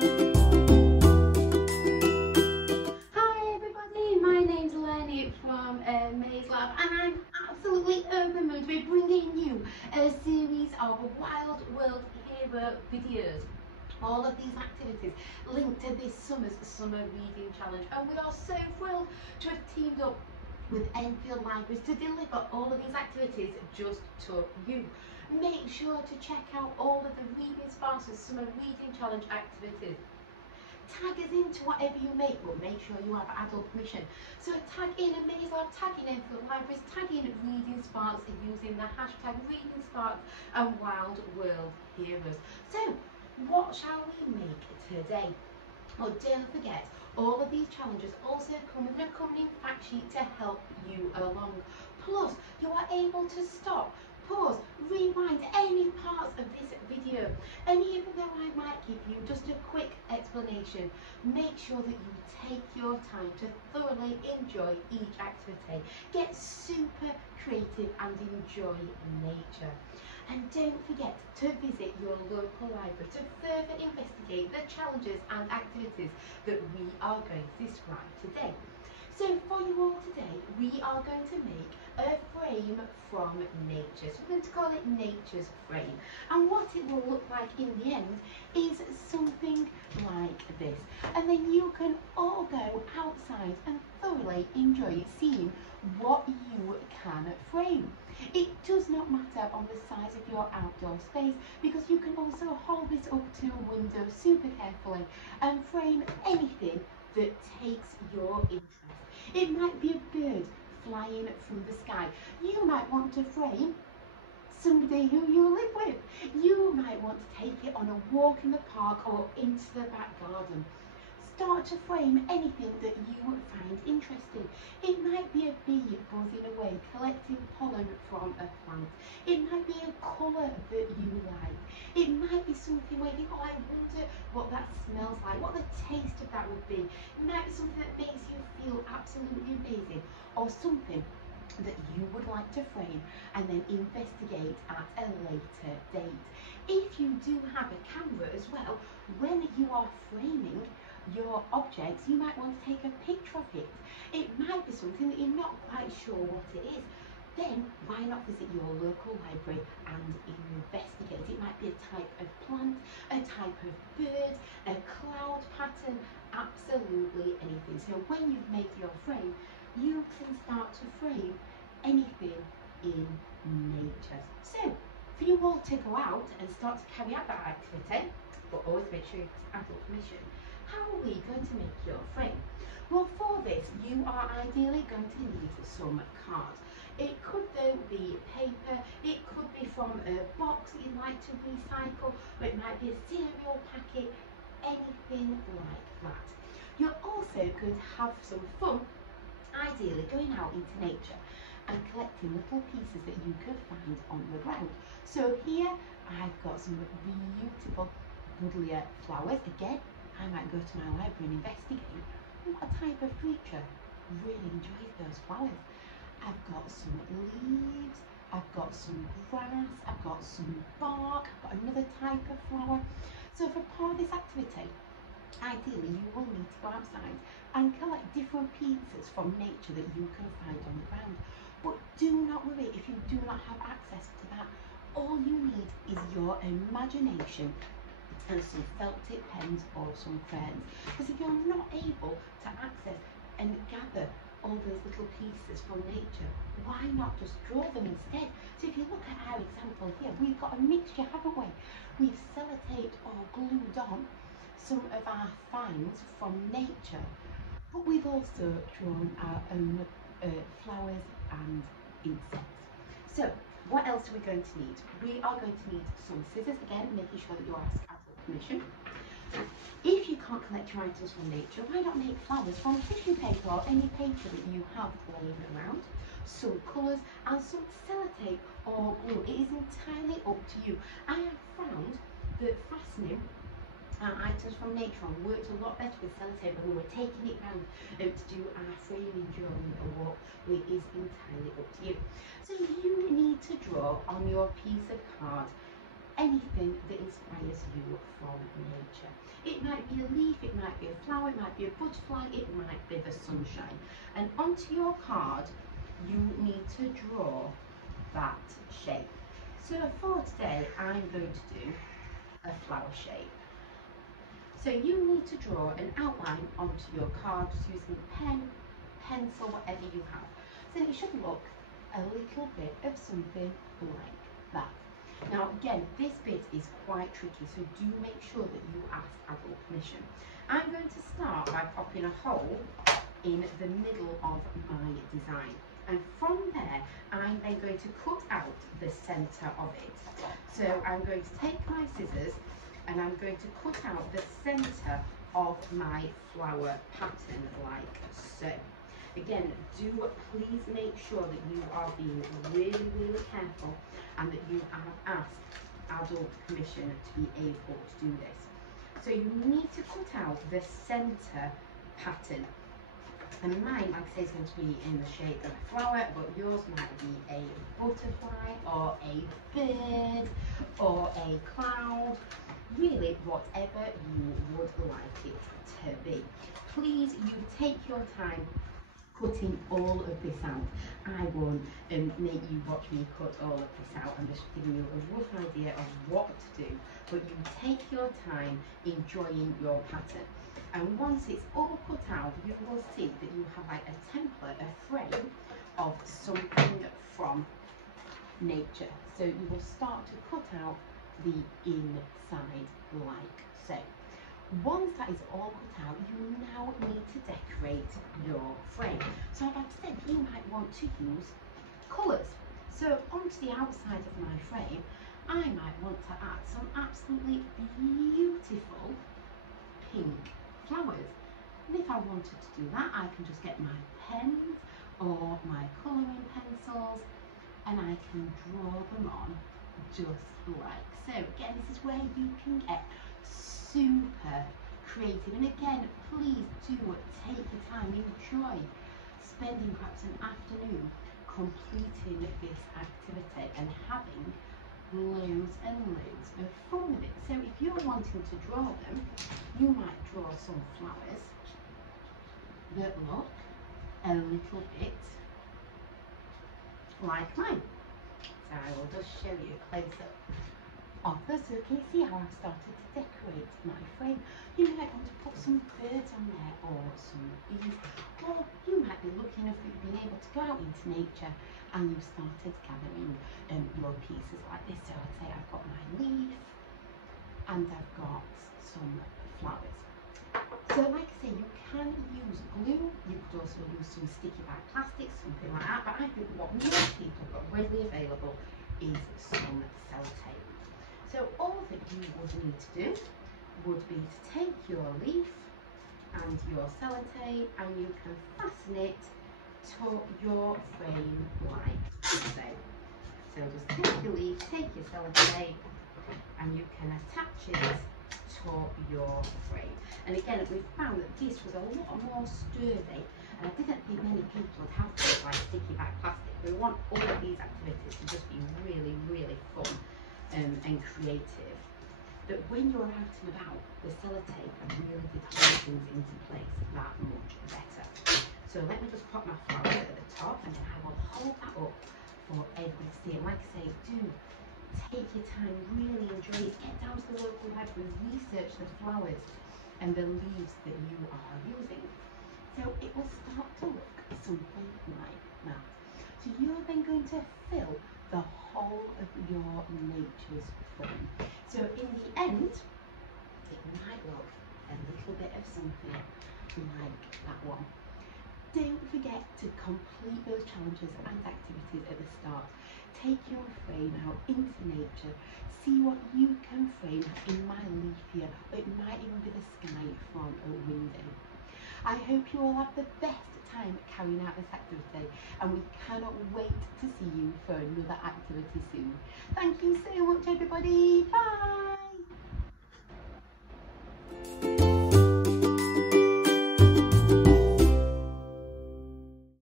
Hi everybody, my name's Leonie from Amazelab, and I'm absolutely over the moon to be bringing you a series of Wild World Hero videos. All of these activities linked to this summer's Summer Reading Challenge, and we are so thrilled to have teamed up with Enfield Libraries to deliver all of these activities just to you. Make sure to check out all of the Reading Sparks Summer Reading Challenge activities. Tag us into whatever you make, but make sure you have adult permission. So tag in Amazelab, tag in Enfield Libraries, tag in Reading Sparks using the hashtag Reading Sparks and Wild World Heroes. So what shall we make today? Oh, don't forget, all of these challenges also come with an accompanying fact sheet to help you along. Plus, you are able to stop, pause, rewind any parts of this video. And even though I might give you just a quick explanation, make sure that you take your time to thoroughly enjoy each activity. Get super creative and enjoy nature. And don't forget to visit your local library to further investigate the challenges and activities that we are going to describe today. So for you all today, we are going to make a frame from nature. So we're going to call it Nature's Frame. And what it will look like in the end is something like this. And then you can all go outside and thoroughly enjoy seeing what you can frame. It does not matter on the size of your outdoor space, because you can also hold this up to a window super carefully and frame anything that takes your interest. It might be a bird flying through the sky. You might want to frame somebody who you live with. You might want to take it on a walk in the park or into the back garden. Start to frame anything that you find interesting. It might be a bee buzzing away, collecting pollen from a plant. It might be a colour that you like. It might be something where you think, oh, I wonder what that smells like, what the taste of that would be. It might be something that makes you feel absolutely amazing, or something that you would like to frame and then investigate at a later date. If you do have a camera as well, when you are framing your objects, you might want to take a picture of it. It might be something that you're not quite sure what it is. Then why not visit your local library and investigate? It might be a type of plant, a type of bird, a cloud pattern, absolutely anything. So when you've made your frame, you can start to frame anything in nature. So for you all to go out and start to carry out that activity, but always make sure you have adult permission. How are we going to make your frame? Well, for this, you are ideally going to need some cards. It could though be paper, it could be from a box that you'd like to recycle, or it might be a cereal packet, anything like that. You're also going to have some fun, ideally going out into nature and collecting little pieces that you can find on the ground. So here I've got some beautiful buddleia flowers. Again, I might go to my library and investigate what type of creature really enjoys those flowers. I've got some leaves, I've got some grass, I've got some bark, I've got another type of flower. So for part of this activity, ideally you will need to go outside and collect different pieces from nature that you can find on the ground. But do not worry if you do not have access to that. All you need is your imagination and some felt tip pens or some crayons. Because if you're not able to access and gather all those little pieces from nature, why not just draw them instead? So if you look at our example here, we've got a mixture, haven't we? We've sellotaped or glued on some of our finds from nature, but we've also drawn our own flowers and insects. So what else are we going to need? We are going to need some scissors, again making sure that you ask adult permission. If you can't collect your items from nature, why not make flowers from tissue paper or any paper that you have laying around? Some colours and some sellotape or glue. It is entirely up to you. I have found that fastening items from nature works a lot better with sellotape when we're taking it round to do our framing during a walk. It is entirely up to you. So you need to draw on your piece of card anything that inspires you from nature. It it might be a leaf, it might be a flower, it might be a butterfly, it might be the sunshine. And onto your card, you need to draw that shape. So for today, I'm going to do a flower shape. So you need to draw an outline onto your card just using a pen, pencil, whatever you have. So it should look a little bit of something like that. Now again, this bit is quite tricky, so do make sure that you ask adult permission. I'm going to start by popping a hole in the middle of my design, and from there I'm then going to cut out the centre of it. So I'm going to take my scissors and I'm going to cut out the centre of my flower pattern like so. Again, do please make sure that you are being really careful and that you have asked adult permission to be able to do this. So you need to cut out the centre pattern. And mine, like I say, is going to be in the shape of a flower, but yours might be a butterfly or a bird or a cloud, really whatever you would like it to be. Please, you take your time cutting all of this out. I won't make you watch me cut all of this out. I'm just giving you a rough idea of what to do, but you take your time enjoying your pattern. And once it's all cut out, you will see that you have like a template, a frame of something from nature. So you will start to cut out the inside like so. Once that is all cut out, you now need to decorate your frame. So like I said, you might want to use colours. So onto the outside of my frame, I might want to add some absolutely beautiful pink flowers. And if I wanted to do that, I can just get my pens or my colouring pencils and I can draw them on just like so. Again, this is where you can get super creative, and again, please do take your time, enjoy spending perhaps an afternoon completing this activity and having loads and loads of fun with it. So if you're wanting to draw them, you might draw some flowers that look a little bit like mine. So I will just show you a close-up of this. So can you see how I've started to decorate my frame? You might want to put some birds on there or some bees, or you might be lucky enough that you've been able to go out into nature and you've started gathering your pieces like this. So I'd say I've got my leaf and I've got some flowers. So like I say, you can use glue, you could also use some sticky back plastic, something like that, but I think what most people have got readily available is some sellotape. So all that you would need to do would be to take your leaf and your sellotape and you can fasten it to your frame like so. So just take your leaf, take your sellotape and you can attach it to your frame. And again, we found that this was a lot more sturdy and I didn't think many people would have things like sticky back plastic. We want all of these activities to just be really fun and creative. But when you're out and about, the sellotape really did hold things into place that much better. So let me just pop my flowers at the top and then I will hold that up for everybody to see. And like I say, do take your time, really enjoy it. Get down to the local library, research the flowers and the leaves that you are using. So it will start to look something like that. So you're then going to fill the whole of your nature's frame. So in the end, it might look a little bit of something like that one. Don't forget to complete those challenges and activities at the start. Take your frame out into nature. See what you can frame in my leaf here, or it might even be the sky from a window. I hope you all have the best time carrying out this activity and we cannot wait to see you for another activity soon. Thank you so much everybody. Bye!